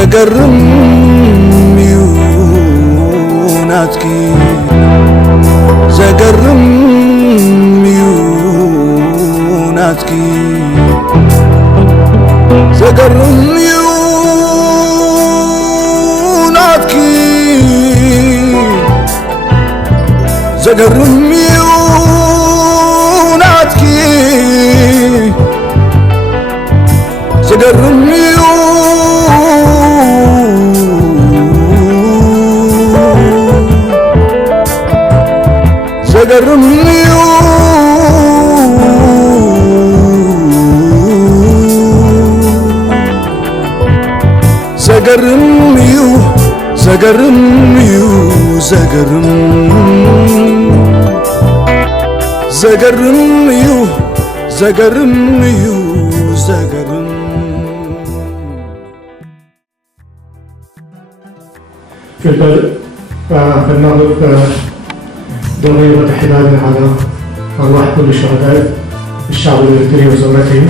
زقرم يوناتكي زقرم يوناتكي زقرم يوناتكي زقرم يوناتكي زقرم زقرم زقرم زقرم زقرم زقرم زقرم زقرم في البدء فلنضرب ضمير تحديدا على أرواح كل الشهداء الشعب الإريتري وزمرته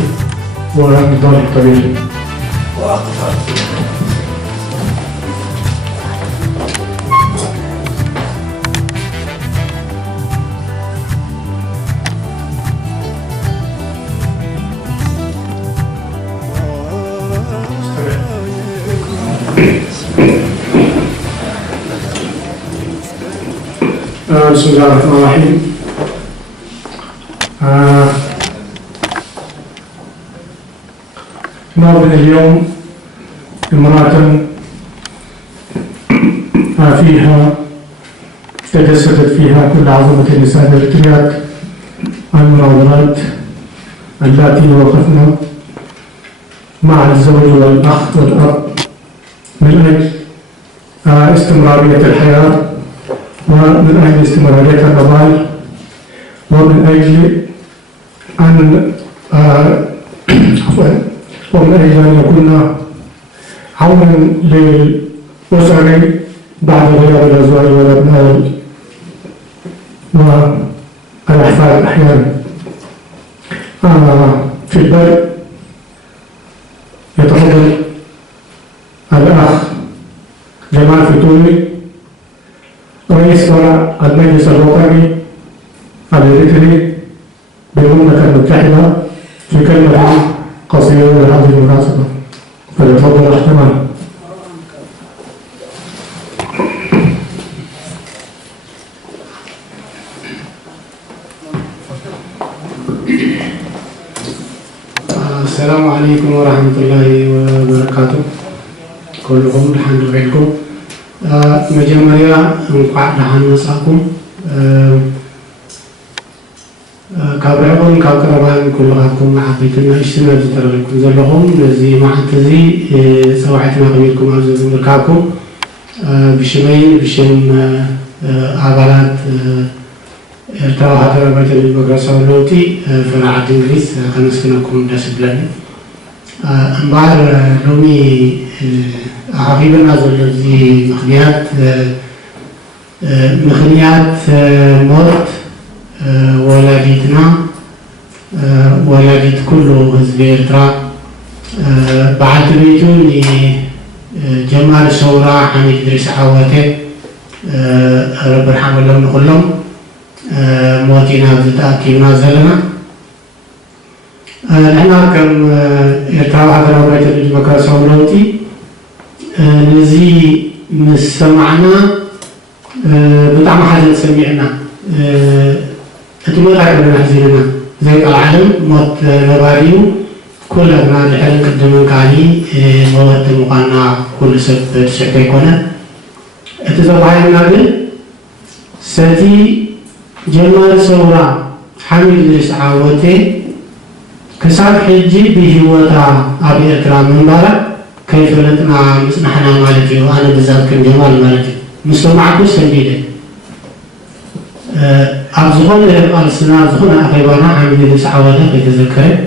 ونضال الطويل. بسم الله الرحمن الرحيم. نعرض اليوم المناطق فيها تجسدت فيها كل عظمة النساء الإريتريات المناظرات التي وقفنا مع الزوج والأخ والأب من أجل استمرارية الحياة ومن أجل استمرارية القضايا ومن أجل أن ومن أجل أن يكون عونا للأسر بعد غياب الأزواج والأبناء والأحفاد أحيانا. في البدء يتفضل الأخ جمال فتوني رئيس المجلس الوطني الإريتري بالمملكة المتحدة في كلمة قصيرة لهذه المناسبة، فليتفضل أخ جمال. السلام عليكم ورحمة الله وبركاته. كلكم الحمد لله. مجمريا እንኳን ደህና መጻኩም ካብራውን ካብቀረባን ኩልኩም ዓበይትና እሽትና ዝተረለኩም ዘለኹም ነዚ ማዓልቲ እዚ ሰባሕትና ከመይልኩም ኣብ ዝምርካብኩም ብሽመይ ብሽም ኣባላት ኤርትራ ሃገራዊ ዲሞክራሲያዊ ለውጢ ፈራዓት እንግሊዝ ከመስግነኩም ደስ ይብለኒ እምበር ሎሚ أخيرا هذا الذي مخنيات موت ولادتنا ولادت كله حزب إرترا بعد بيتون جمال الثورة حميد إدريس عواته رب يرحم الله كلهم موتنا بتأكيدنا زلنا نحن كم إرترا هذا الديمقراطية واللوطي نزي مستمعنا بطعم حاجة سمعنا أتمنى على حزيننا زي العالم موت نباريو كل أبناء العلم قدموا كاني موت مقانا كل سب تشكي كنا أتزوجنا نقول ساتي جمال صورة حميد إدريس عواته كسر حجي بهوتا أبي أكرام مبارك كيف لنا نحن مالتي وأنا بالذات كم جمال مالتي مستمعكم سنبيله أبزغون لهم السنة زغون أخيوانا حميد إدريس عواته بتذكره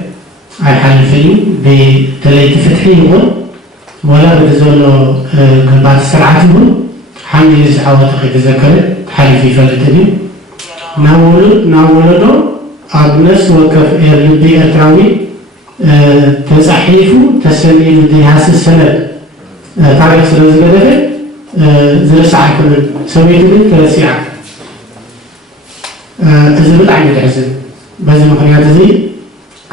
أي حال فيه بتليت فتحي يقول ولا بتزولوا قلبات السرعة يقول حميد إدريس عواته بتذكره حال في فلتبي ناولدو أبنس وكف إرلبي أتراوي تصحيفو تسميل ديهاس السند ታሪክ ስለዝገደፈ ዝረሳዕ ኣይኮነን ሰበይቲ ግን ተረሲዓ እዚ ብጣዕሚ ይሕዝን በዚ ምክንያት እዚ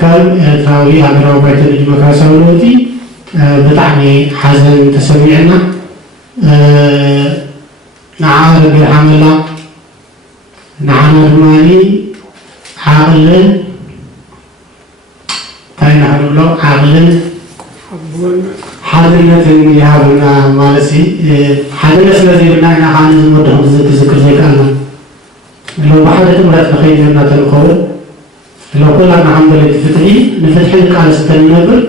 ከም ኤርትራዊ ሃገራዊ ባይቶ ዲሞክራሲያዊ ለውጢ ብጣዕሚ ሓዘን ተሰሚዕና ንዓ ረቢዕ ሓመላ ንዓና ድማኒ ዓቕልን እንታይ ናህንብሎ ዓቕልን ሓድነትን ይሃብና ማለት ሓድነት ስለዘይብልና ኢና ከዓ ንዝመድኹም ክዝክር ዘይከኣልና ሎ ብሓደ ጥምረት ንኸይድ ጌርና ተንኸውን ሎ ኩላና ሓምበለይቲ ፍትሒ ንፍትሒ ቃልሲ እንተንነብር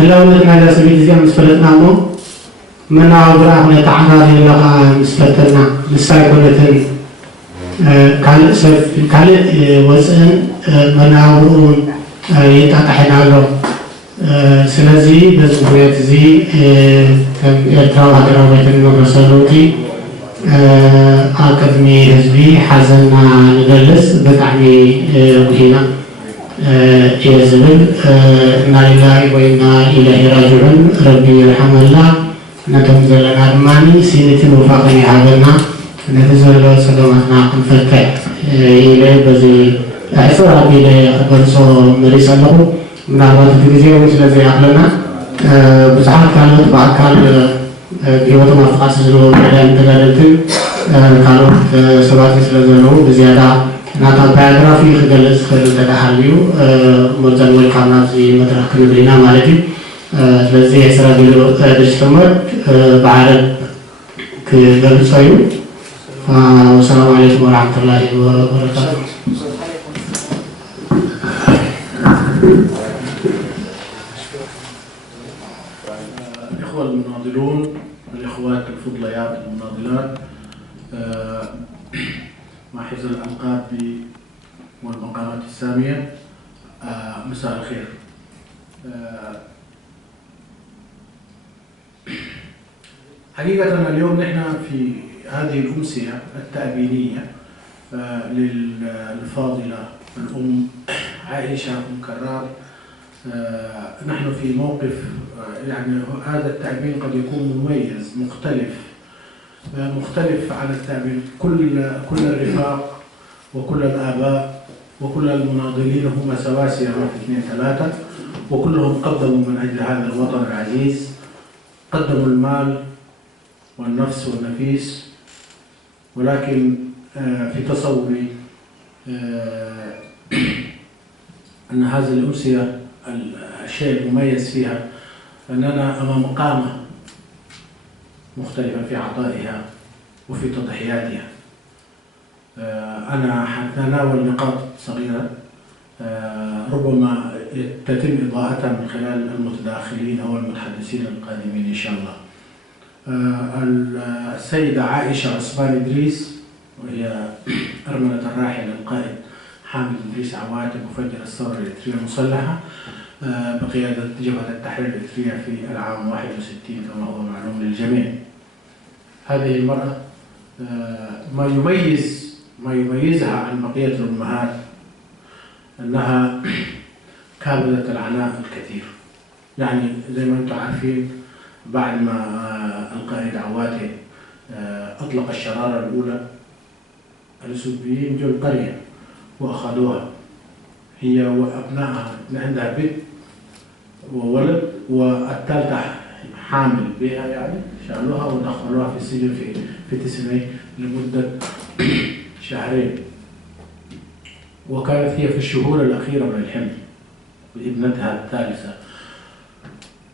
ህላውነት ናይዛ ሰበይቲ እዚኣ ምስ ፈለጥና እሞ መነባብራ ኩነታ ዓራሪ ኣለኻ ምስ ፈተና ንሳ ይኮነትን ካልእ ወፅእን መነባብሩን ይጣጣሕና ኣሎ ስለዚ በዚ ምክንያት እዚ ከም ኤርትራዊ ሃገራዊ ባይቶ ዲሞክራሲያዊ ለውጢ ኣብ ቅድሚ ህዝቢ ሓዘንና ንገልፅ ብጣዕሚ ጉሂና እየ ዝብል እና ሊላሂ ወኢና ኢለይሂ ራጅዑን ረቢ ይርሐመላ ነቶም ዘለና ድማኒ ሲኒትን ውፋቅን ይሃበና ነቲ ዘሎ ፀገማትና ክንፈትሕ ኢለ በዚ ሕፅር ኣቢለ ክገልፆ መሪፅ ኣለኹ ምናልባት እቲ ግዜ እውን ስለዘይኣክለና ብዙሓት ካልኦት ብኣካል ብሂወቶም ኣፍቃሲ ዝነበሩ ዕላይን ተጋደልትን ካልኦት ሰባት ስለ ዘለዉ ብዝያዳ ናታ ባዮግራፊ ክገልፅ ዝኽእል እንተዳሃልዩ ሞርፀን መልካም ናብዚ መድረክ ክንብል ኢና ማለት እዩ ስለዚ ሕፅር ኣቢሉ ድጅተመድ ብዓረብ ክገልፆ እዩ ወሰላሙ ዓለይኩም ወረሕመቱላሂ ወበረካቱ الإخوة المناضلون الإخوات الفضليات المناضلات مع حفظ الألقاب والمقامات السامية مساء الخير. حقيقة اليوم نحن في هذه الأمسية التأبينية للفاضلة الأم عائشة أم كرار نحن في موقف يعني هذا التأبين قد يكون مميز مختلف عن التأبين كل الرفاق وكل الآباء وكل المناضلين هم سواسية واحد اثنين ثلاثة وكلهم قدموا من أجل هذا الوطن العزيز قدموا المال والنفس والنفيس ولكن في تصوري أن هذه الأمسية الشيء المميز فيها أننا أمام قامة مختلفة في عطائها وفي تضحياتها. أنا حنتناول نقاط صغيرة ربما تتم إضاءتها من خلال المتداخلين أو المتحدثين القادمين إن شاء الله. السيدة عائشة عثمان إدريس وهي أرملة الراحل القائد حامد إدريس عواتب مفجر الثورة الإريترية المسلحة بقيادة جبهة التحرير الإريترية في العام 61 كما هو معلوم للجميع. هذه المرأة ما يميزها عن بقية الأمهات أنها كابدت العناء الكثير. يعني زي ما أنتم عارفين بعد ما القائد عواتب أطلق الشرارة الأولى السوريين جو القرية وأخذوها هي وأبنائها عندها بنت وولد والثالثة حامل بها يعني شالوها ودخلوها في السجن في تسنين لمدة شهرين وكانت هي في الشهور الأخيرة من الحمل بابنتها الثالثة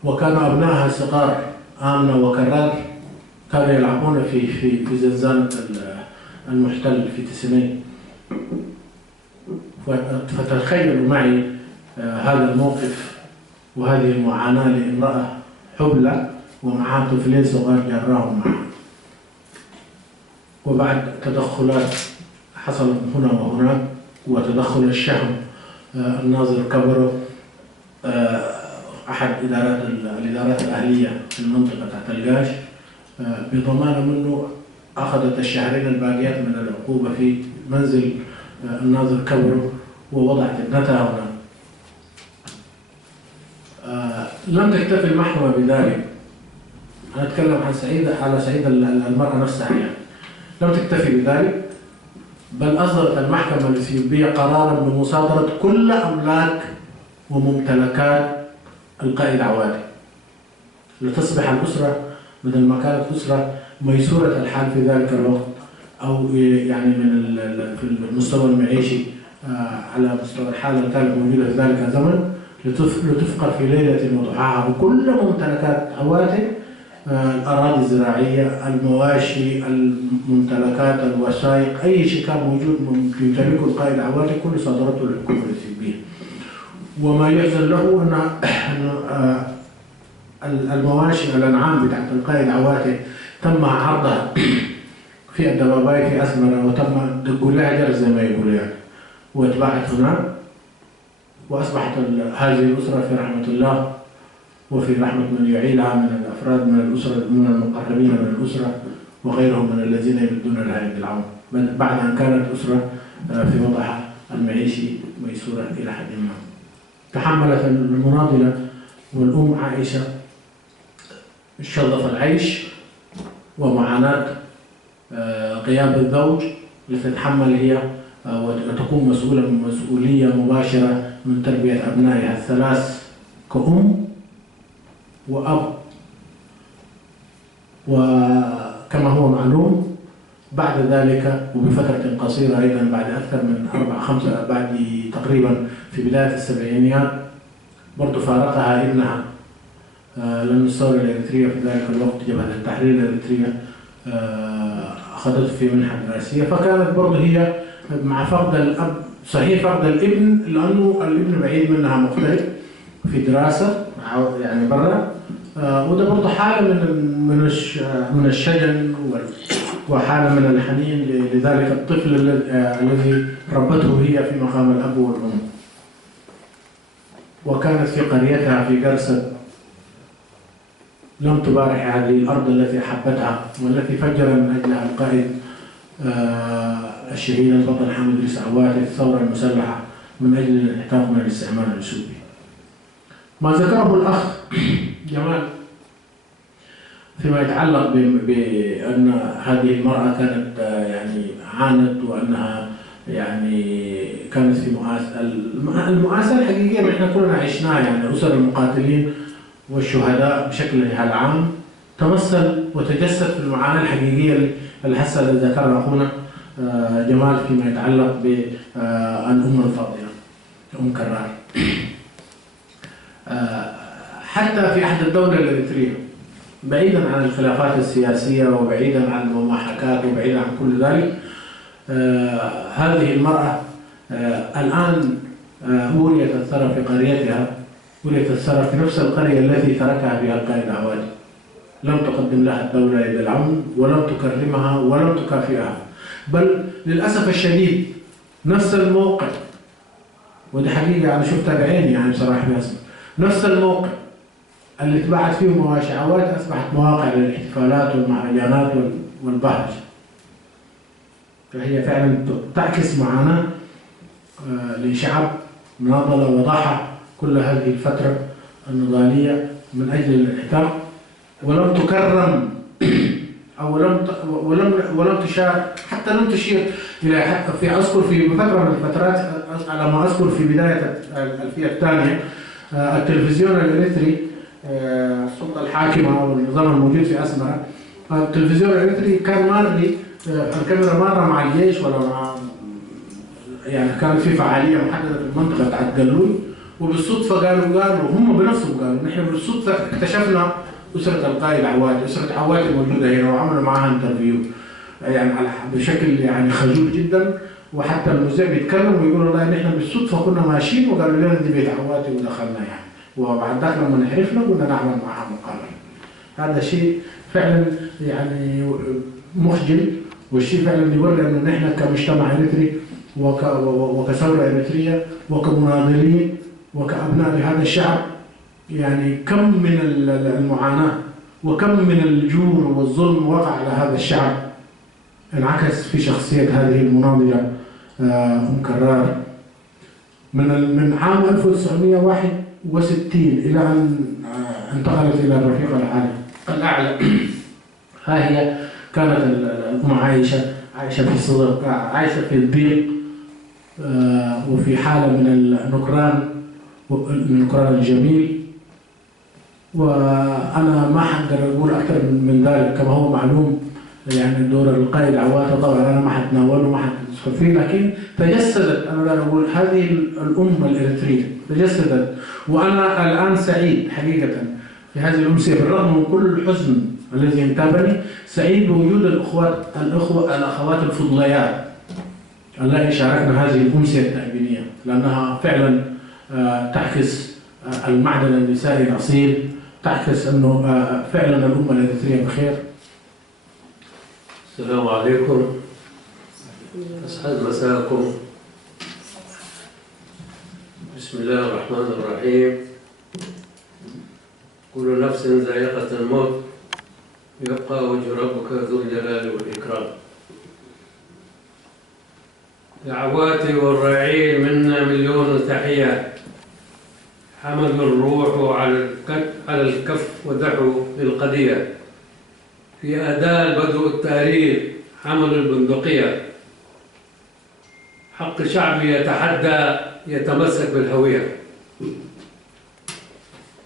وكان أبنائها الصغار آمنة وكرار كانوا يلعبون في زنزانة المحتل في تسنين فتخيلوا معي هذا الموقف وهذه المعاناة لامرأة حبلى ومعها طفلين صغار جراهم معها وبعد تدخلات حصلت هنا وهناك وتدخل الشهم الناظر كبرو أحد الإدارات الأهلية في المنطقة تحت القاش بضمان منه أخذت الشهرين الباقيات من العقوبة في منزل الناظر كبرو ووضعت ابنتها هنا. لم تكتفي المحكمة بذلك أنا أتكلم عن على صعيد المرأة نفسها يعني. لم تكتفي بذلك، بل أصدرت المحكمة الإثيوبية قرارا بمصادرة كل أملاك وممتلكات القائد عوادي، لتصبح الأسرة بدل ما كانت أسرة ميسورة الحال في ذلك الوقت، أو يعني في المستوى المعيشي على مستوى الحالة اللي كانت موجودة في ذلك الزمن، لتفقر في ليلة وضحاها بكل ممتلكات عوادي، الأراضي الزراعية، المواشي، الممتلكات، الوثائق، أي شيء كان موجود يمتلكه القائد عوادي كله صادرته الحكومة الإثيوبية. وما يحزن له أن المواشي الأنعام بتاعت القائد عوادي تم عرضها في الدباباي في أسمرة، وتم دقوا لها جرس زي ما يقولوا يعني، واتباعت هناك، وأصبحت هذه الأسرة في رحمة الله وفي رحمة من يعيلها من الأفراد من الأسرة، من المقربين من الأسرة وغيرهم من الذين يمدون لها بالعون، بعد أن كانت أسرة في وضعها المعيشي ميسورة إلى حد ما. تحملت المناضلة والأم عائشة شظف العيش ومعاناة غياب الزوج لتتحمل هي وتكون مسؤولية مباشرة من تربية أبنائها الثلاث كأم وأب. وكما هو معلوم بعد ذلك وبفترة قصيرة أيضا، بعد أكثر من 4-5 بعد تقريبا في بداية السبعينيات، برضو فارقها ابنها، لأن الثورة الإريترية في ذلك الوقت جبهة التحرير الإريترية أخذته في منحة دراسية، فكانت برضو هي مع فقد الأب، صحيح فقد الابن لأنه الابن بعيد منها مغترب في دراسة يعني برا، وده برضو حالة من الشجن وحالة من الحنين لذلك الطفل الذي ربته هي في مقام الأب والأم. وكانت في قريتها في قرصة لم تبارح هذه الأرض التي أحبتها والتي فجر من أجلها القائد الشهيد البطل حامد ريس عوادي الثورة المسلحة من أجل الانحقاق من الاستعمار الإثيوبي. ما ذكره الأخ جمال فيما يتعلق بأن هذه المرأة كانت يعني عانت، وأنها يعني كانت في المؤاساة الحقيقية اللي احنا كلنا عشناها، يعني أسر المقاتلين والشهداء بشكلها العام تمثل وتجسد في المعاناة الحقيقية اللي هسه اللي ذكرها أخونا جمال فيما يتعلق بالأم الفاضلة أم كرار. حتى في أحد الدولة الإريترية بعيدا عن الخلافات السياسية وبعيدا عن المماحكات وبعيدا عن كل ذلك، هذه المرأة الآن وريت الثرى في قريتها، وريت الثرى في نفس القرية التي تركها بها القائد عوادي. لم تقدم لها الدولة يد العون ولم تكرمها ولم تكافئها، بل للأسف الشديد نفس الموقع، ودي حقيقة أنا شفتها بعيني يعني بصراحة باسم، نفس الموقع اللي اتباعت فيه مواشي عوادي أصبحت مواقع للاحتفالات والمهرجانات والبهج. فهي فعلا تعكس معاناة لشعب ناضل وضحى كل هذه الفترة النضالية من أجل الانحقاق، ولم تكرم أو ولم تشار، حتى لم تشير إلى، حتى في أذكر في فترة من الفترات على ما أذكر في بداية الألفية الثانية التلفزيون الإريتري السلطة الحاكمة أو النظام الموجود في أسمرة، التلفزيون الإريتري كان ماري الكاميرا مرة مع الجيش ولا مع يعني كانت في فعالية محددة في المنطقة بتاعت قلوي، وبالصدفة قالوا هم بنفسهم قالوا نحن بالصدفة اكتشفنا أسرة القائد عوادي، أسرة عوادي موجودة هنا، وعملوا معها انترفيو يعني بشكل يعني خجول جدا، وحتى المذيع بيتكلم ويقول والله نحن بالصدفة كنا ماشيين وقالوا لنا دي بيت عوادي ودخلنا يعني، وبعد ذاك لما عرفنا قلنا نعمل معها مقابلة. هذا شيء فعلا يعني مخجل، والشيء فعلا يوري انه نحن كمجتمع اريتري وكثورة اريترية وكمناضلين وكأبناء لهذا الشعب يعني كم من المعاناة وكم من الجور والظلم وقع على هذا الشعب انعكس في شخصية هذه المناضلة أم كرار من عام 1961 إلى أن انتقلت إلى الرفيق العالي. الأعلى. ها هي كانت الأم عايشة في صدر، عايشة في الضيق وفي حالة من النكران الجميل. وأنا ما حقدر أقول أكثر من ذلك، كما هو معلوم يعني دور القائد عواطة طبعا أنا ما حتناوله وما حدخل فيه، لكن تجسدت، أنا أقول هذه الأمة الإريترية تجسدت. وأنا الآن سعيد حقيقة في هذه الأمسية بالرغم من كل الحزن الذي انتابني، سعيد بوجود الأخوات الفضليات اللاتي شاركنا هذه الأمسية التأبينية، لأنها فعلا تعكس المعدن النسائي الأصيل، تعكس أنه فعلا الأمة الإريترية بخير. السلام عليكم، أسعد مساءكم. بسم الله الرحمن الرحيم. كل نفس ذائقة الموت، يبقى وجه ربك ذو الجلال والإكرام. دعواتي والراعين منا مليون تحية، حملوا الروح على الكف ودعوا للقضية. في أداء بدء التاريخ حملوا البندقية، حق شعبي يتحدى يتمسك بالهوية.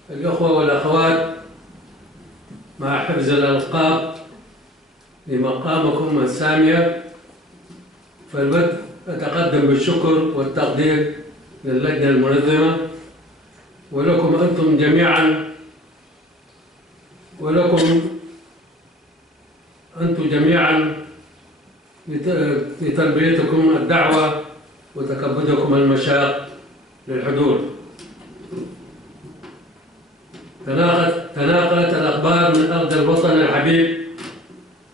الأخوة والأخوات، مع حفظ الألقاب لمقامكم السامية، فالبدء أتقدم بالشكر والتقدير للجنة المنظمة ولكم أنتم جميعا، لتلبيتكم الدعوة وتكبدكم المشاق للحضور. تناقلت الأخبار من أرض الوطن الحبيب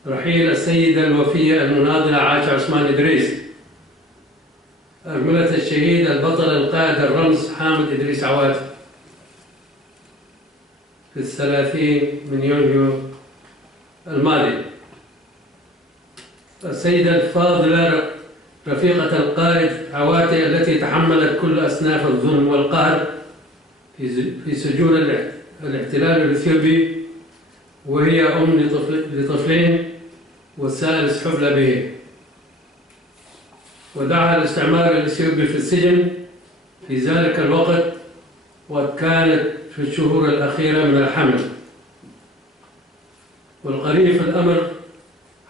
رحيل السيدة الوفية المناضلة عائشة عثمان إدريس، أرملة الشهيد البطل القائد الرمز حامد إدريس عواتي في 30 من يونيو الماضي. السيدة الفاضلة رفيقة القائد عواتي التي تحملت كل أصناف الظلم والقهر في سجون الاحتلال الإثيوبي، وهي أم لطفلين والثالث حبلى به. ودعا الاستعمار الإثيوبي في السجن في ذلك الوقت، وكانت في الشهور الأخيرة من الحمل. والقريب في الأمر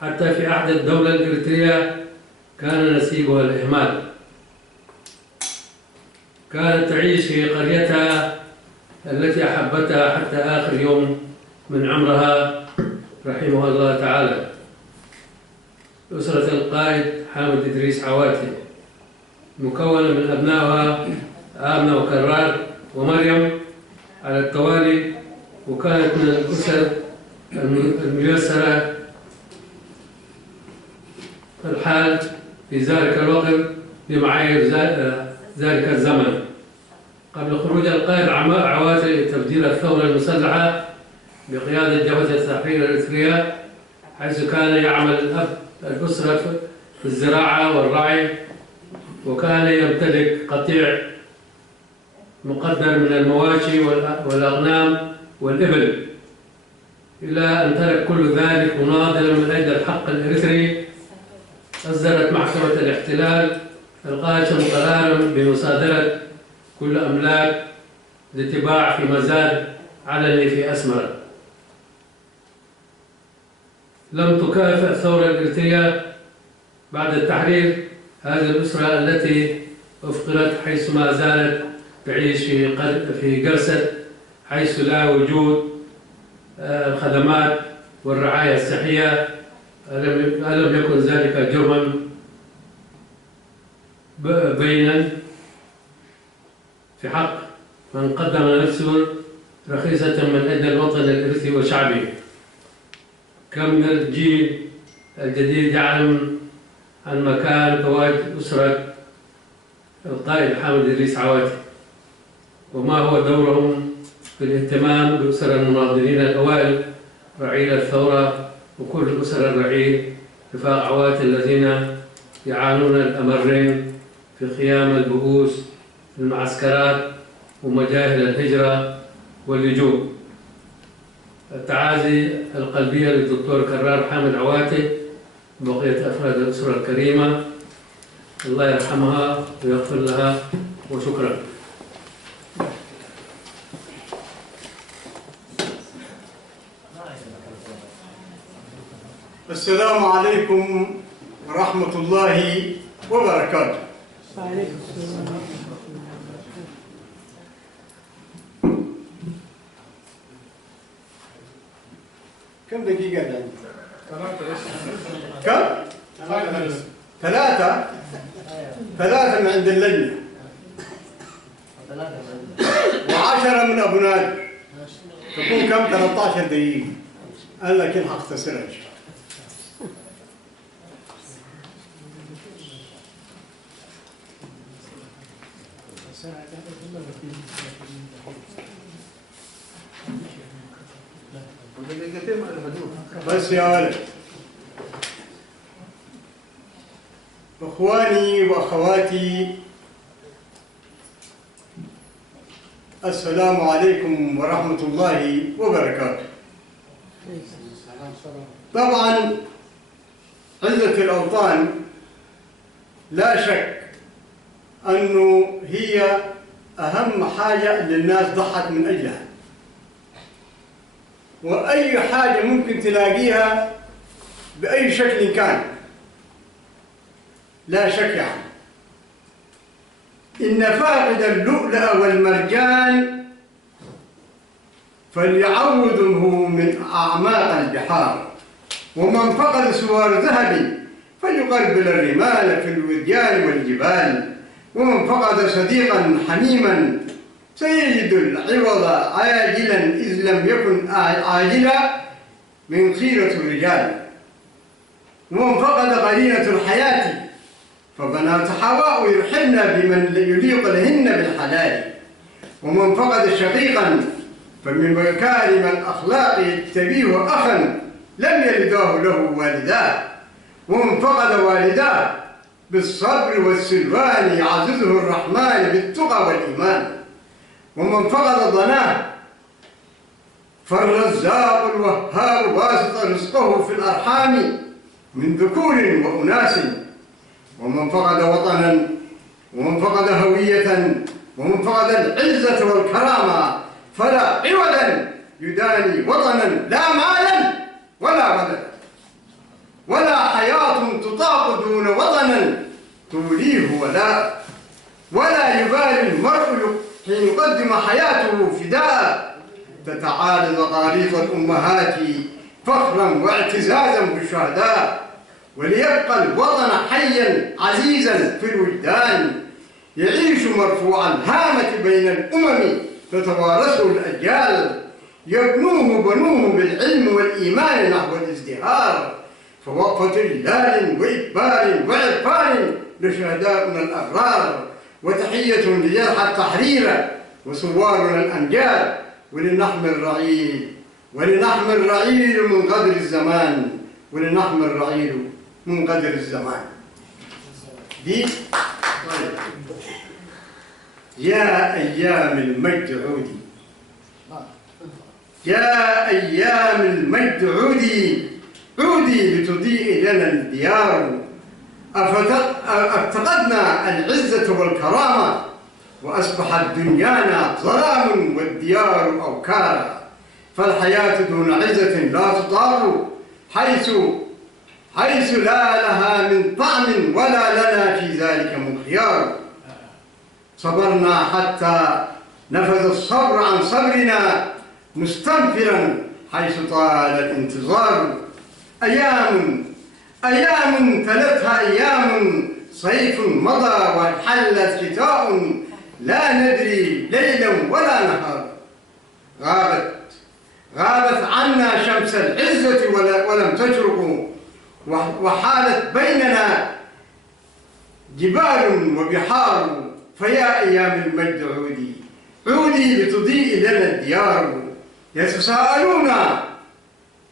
حتى في عهد الدولة الإريترية كان نسيبها الإهمال. كانت تعيش في قريتها التي أحبتها حتى آخر يوم من عمرها رحمها الله تعالى. أسرة القائد حامد إدريس عواتي مكونة من أبنائها آمنة وكرار ومريم على التوالي، وكانت من الأسر الميسرة الحال في ذلك الوقت بمعايير ذلك الزمن. قبل خروج القائد عواتي لتفجير الثورة المسلحة بقيادة جبهة التحرير الإريترية، حيث كان يعمل الأب الأسرة في الزراعة والرعي، وكان يمتلك قطيع مقدر من المواشي والأغنام والإبل، إلى أن ترك كل ذلك مناضلا من أجل الحق الإريتري. أصدرت محكمة الاحتلال القاسم قرارا بمصادرة كل أملاك لتباع في مزاد علني في أسمرة. لم تكافئ الثورة الإريترية بعد التحرير هذه الأسرة التي أفقرت، حيث ما زالت تعيش في قرصة، حيث لا وجود الخدمات والرعاية الصحية. ألم يكن ذلك جرما بينا في حق من قدم نفسه رخيصة من أجل الوطن الإرثي وشعبه؟ كم من الجيل الجديد يعلم عن مكان تواجد أسرة القائد حامد إدريس عواتي، وما هو دورهم في الاهتمام بأسر المناضلين الأوائل رعيل الثورة وكل الأسر الرعيل رفاق عواتي الذين يعانون الأمرين في خيام البؤوس في المعسكرات ومجاهل الهجرة واللجوء. التعازي القلبية للدكتور كرار حامد عواتي وبقية أفراد الأسرة الكريمة، الله يرحمها ويغفر لها، وشكرا. السلام عليكم ورحمة الله وبركاته. وعليكم السلام. كم دقيقة عندي؟ كم؟ ثلاثة من عند اللجنة و10 من أبو نادي، تكون كم؟ 13 دقيقة. أنا لكن حختصرها إن شاء الله. بس يا ولد، اخواني واخواتي، السلام عليكم ورحمة الله وبركاته. طبعا عزة الأوطان لا شك أنه هي أهم حاجة اللي الناس ضحت من أجلها، وأي حاجة ممكن تلاقيها بأي شكل كان، لا شك يعني إن فاقد اللؤلؤ والمرجان فليعوضه من أعماق البحار، ومن فقد سوار ذهب فليقربل الرمال في الوديان والجبال، ومن فقد صديقا حميما سيجد العوض عاجلا إذ لم يكن عاجلا من خيرة الرجال، ومن فقد قرينة الحياة فبنات حواء يرحمن بمن يليق لهن بالحلال، ومن فقد شقيقا فمن مكارم الأخلاق يجتبيه أخا لم يلداه له والداه، ومن فقد والداه بالصبر والسلوان يعززه الرحمن بالتقى والإيمان، ومن فقد ضناه فالرزاق الوهاب باسط رزقه في الأرحام من ذكور وأناس، ومن فقد وطنا ومن فقد هوية ومن فقد العزة والكرامة فلا عوضا يداني وطنا لا مالا ولا بدنا، ولا حياة تطاق دون وطنا توليه ولا يبالي المرء حين يقدم حياته فداء تتعالى تقاليد الأمهات فخرا واعتزازا بالشهداء، وليبقى الوطن حيا عزيزا في الوجدان يعيش مرفوع الهامة بين الأمم تتوارثه الأجيال، يبنوه بنوه بالعلم والإيمان نحو الازدهار، فوقفة إجلال وإكبار وعرفان لشهدائنا الأبرار، وتحية لجرحى التحرير وثوارنا الأمجاد، ولنحمي الرعيل من قدر الزمان، ولنحمي الرعيل من قدر الزمان. دي يا أيام المجد عودي، يا أيام المجد عودي لتضيء لنا الديار، افتقدنا العزة والكرامة وأصبحت دنيانا ظلام والديار أوكارا، فالحياة دون عزة لا تطار حيث لا لها من طعم ولا لنا في ذلك من خيار، صبرنا حتى نفذ الصبر عن صبرنا مستنفرا حيث طال الانتظار، أيام تلتها أيام صيف مضى وحلت شتاء لا ندري ليلا ولا نهار، غابت عنا شمس العزة ولم تشرق، وحالت بيننا جبال وبحار، فيا أيام المجد عودي لتضيء لنا الديار، يتساءلون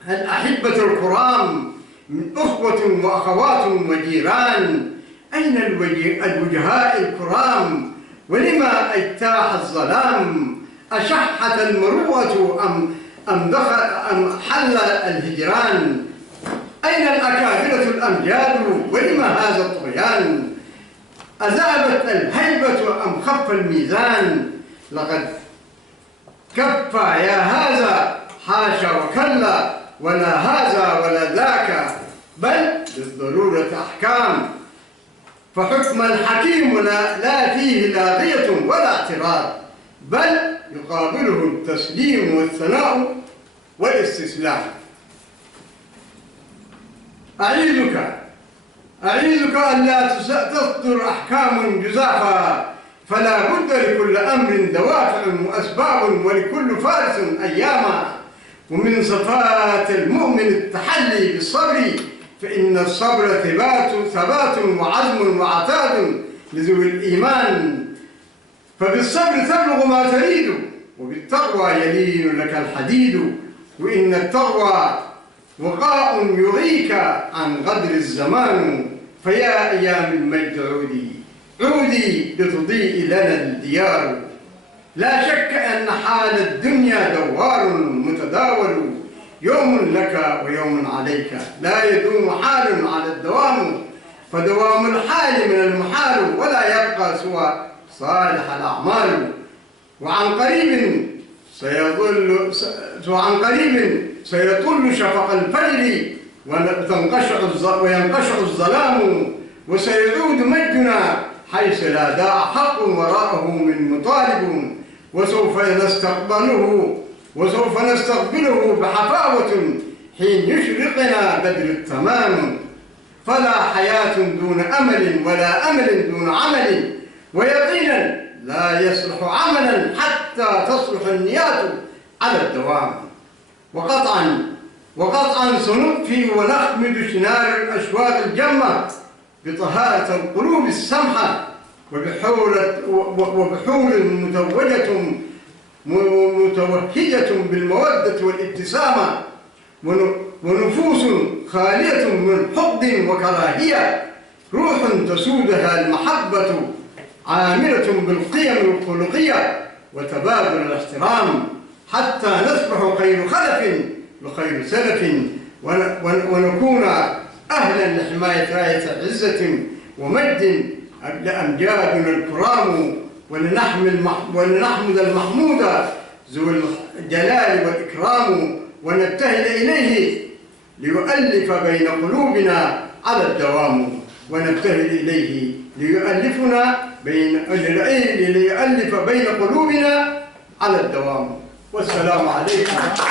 الأحبة الكرام من أخوة وأخوات وجيران أين الوجهاء الكرام، ولما اجتاح الظلام، أشحت المروءة أم حل الهجران؟ أين الأكابرة الأمجاد؟ ولما هذا الطغيان؟ أذابت الهيبة أم خف الميزان؟ لقد كفى يا هذا حاشا وكلا، ولا هذا ولا ذاك، بل بالضرورة أحكام، فحكم الحكيم لا فيه لاغية ولا اعتراض، بل يقابله التسليم والثناء والاستسلام. أعيذك أن لا تصدر أحكام جزافا، فلا بد لكل أمر دوافع وأسباب، ولكل فارس أياما. ومن صفات المؤمن التحلي بالصبر، فإن الصبر ثبات وعزم وعتاد لذوي الإيمان. فبالصبر تبلغ ما تريد، وبالتقوى يلين لك الحديد. وإن التقوى وقاء يغيك عن غدر الزمان. فيا أيام المجد عودي لتضيء لنا الديار. لا شك أن حال الدنيا دوار متداول، يوم لك ويوم عليك، لا يدوم حال على الدوام. فدوام الحال من المحال، ولا يبقى سوى صالح الأعمال. وعن قريب سيطل شفق الفجر، وينقشع الظلام. وسيعود مجدنا حيث لا داع حق وراءه من مطالب. وسوف نستقبله بحفاوة حين يشرقنا بدر التمام. فلا حياة دون أمل، ولا أمل دون عمل. ويقينا لا يصلح عملا حتى تصلح النيات على الدوام. وقطعا سنطفي ونخمد شنار الأشواق الجمة بطهارة القلوب السمحة، وبحور متوهجة بالمودة والابتسامة، ونفوس خالية من حقد وكراهية، روح تسودها المحبة عاملة بالقيم الخلقية وتبادل الاحترام، حتى نصبح خير خلف وخير سلف، ونكون أهلا لحماية راية عزة ومجد لأمجادنا الكرام، ولنحمد المحمود ذو الجلال والإكرام، ونبتهل إليه ليؤلف بين قلوبنا على الدوام. ونبتهل إليه ليؤلف بين قلوبنا على الدوام. والسلام عليكم ورحمة الله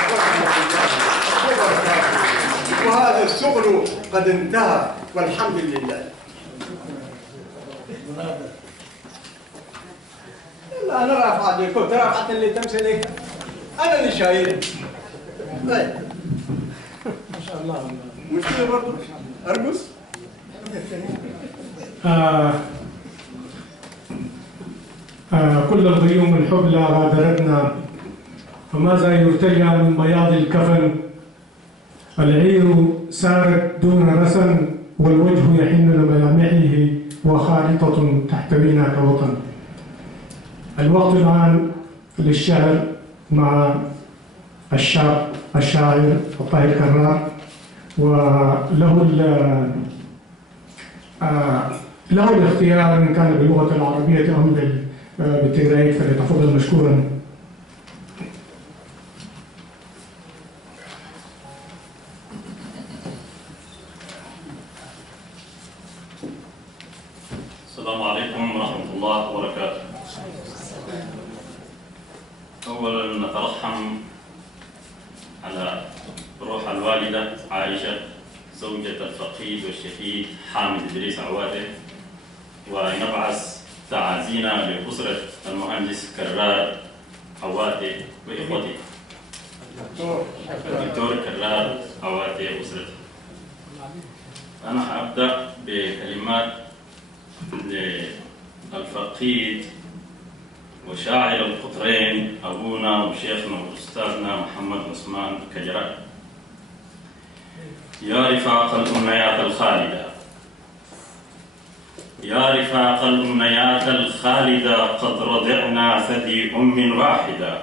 وبركاته. وهذا الشغل قد انتهى والحمد لله. لا أنا رافع عليك، كنت رافعت اللي تمسلك، أنا اللي شايل. طيب ما شاء الله. مشكلة برضه أرقص؟ كل الغيوم الحبلى غادرتنا، فماذا يرتجى من بياض الكفن؟ العير سارت دون رسن، والوجه يحن لملامحه، وخارطة تحتوينا كوطن. الوقت الآن للشعر مع الشاعر الطاهر كرار، وله له الاختيار إن كان باللغة العربية أم بالتجريد، فليتفضل مشكورا. السلام عليكم ورحمة الله وبركاته. أولا نترحم على روح الوالدة عائشة زوجة الفقيد والشهيد حامد إدريس عواتي، ونبعث تعازينا لأسرة المهندس كرار عواتي وإخوته. الدكتور كرار عواتي وأسرته. أنا حأبدأ بكلمات للفقيد وشاعر القطرين أبونا وشيخنا وأستاذنا محمد عثمان كجران. يا رفاق الأمنيات الخالدة، يا رفاق الأمنيات الخالدة، قد رضعنا ثدي أم واحدة،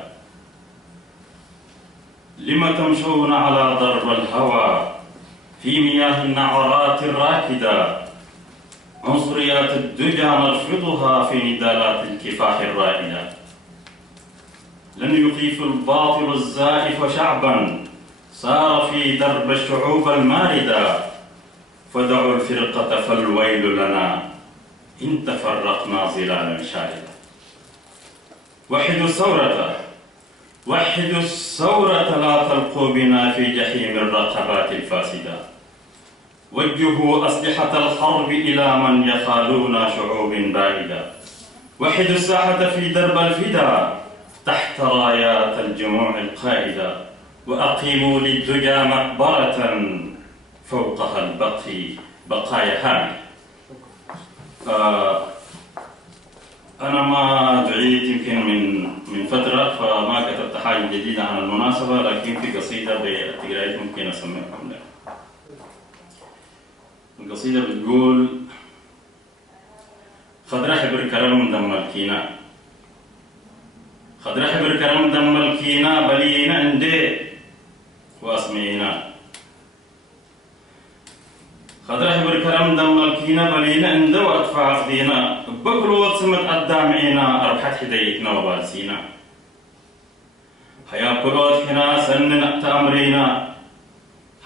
لم تمشون على ضرب الهوى في مياه النعرات الراكدة؟ عنصريات الدجى نرفضها في ندالات الكفاح الرائدة. لن يخيف الباطل الزائف شعبا سار في درب الشعوب الماردة. فدعوا الفرقة فالويل لنا إن تفرقنا ظلالا شاردة. وحدوا الثورة، وحدوا الثورة، لا تلقوا بنا في جحيم الرقبات الفاسدة. وجهوا أسلحة الحرب إلى من يخالون شعوب بائدة. وحدوا الساحة في درب الفدا تحت رايات الجموع القائدة. وأقيموا للدجى مقبرة فوقها بقايا هامة. أنا ما دعيت يمكن من فترة فما كتبت حاجة جديدة عن المناسبة، لكن في قصيدة بالتقريب ممكن أسمعكم لها. القصيدة بتقول: خضرا حبر كرم دم الكينا، خضرا حبر كرم دم الكينا، بلينا عندي واسمعينا. خضرا حبر كرم دم الكينا، بلينا عندي وادفع عقدينا. بكل وقت سمت قدامعينا، أربحت حديتنا وبالسينا. حيا كل وقت حنا سنن تأمرينا،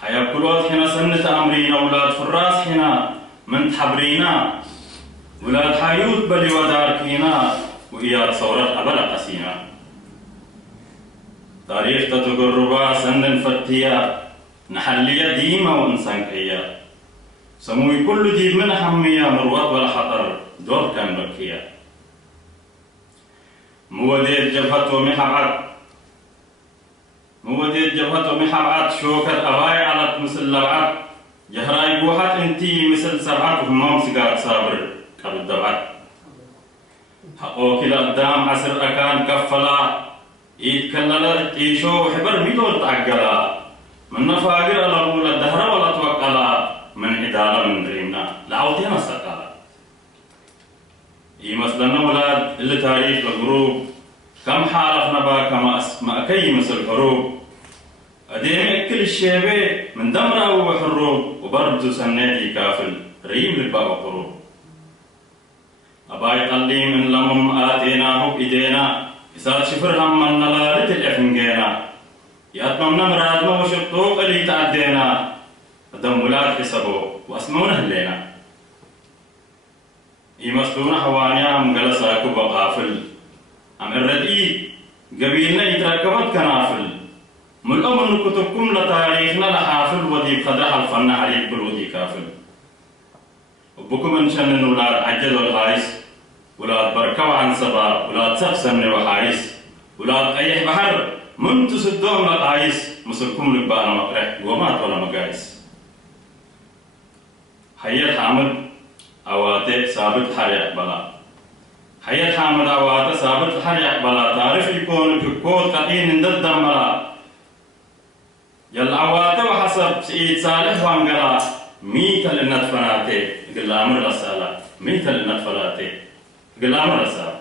حيا كل وقت حنا سنن تأمرينا. ولاد فراس حنا من تحبرينا، ولاد حيوت بلي وداركينا. وإياد صورت أبلا قسينا. تاريخ تتقربا سنن فتيا، نحلية ديمة وإنسانكية. سموي كل ديب من حمية، مروات ولا خطر دور كان بكية. موديت جبهة ومحبعت، موديت جبهة ومحبعت. شوكت أباي على مثل لبعت، جهراي بوحت انتي مثل سبعت. وهمام سقاط صابر قبل دبعت. حقوك الأقدام عسر أكان كفلا، يتكلل تيشو حبر ميدول تعقلا. من نفاقر الأقول الدهر ولا توكلا، من عدالة من ريمنا لعوتين السقالة. مثلنا ولاد اللي تاريخ الغروب، كم حالفنا با كما أكي مثل حروب. أديني أكل الشيبة من دمرة وحروب، وبرد سنادي كافل ريم لبا وقروب. أباي قلي من لمم آتيناه بإيدينا، إسات شفر هم من نلالة الإفنجينا. ياتممنا مرادنا وشطوق اللي تعدينا، دم ولاد حسبه واسمونا هلينا. يمسلونا حوانيا مقلسا كوبا قافل، عم الردئي قبيلنا يتركبت كنافل. ملأ من كتبكم لتاريخنا لحافل، وديب خدرح الفن عليك بالودي كافل. وبكم انشان ولاد عجل والغايس، ولاد بركة وعن سبا، ولاد سخسن وحايس، ولاد أيح بحر من تسدوم لقايس. مسلكم لبانا مقرح ومات ولا مقايس. حيات حامد أواتي ثابت حريق بلا، حيات حامد أواتي ثابت حريق بلا. تعرف يكون كود قطين ندد ملا. يلا أواتي وحسب سيد صالح وانقلا. ميت النتفناتي قل أمر الأسالة، ميت النتفلاتي قل أمر الأسالة.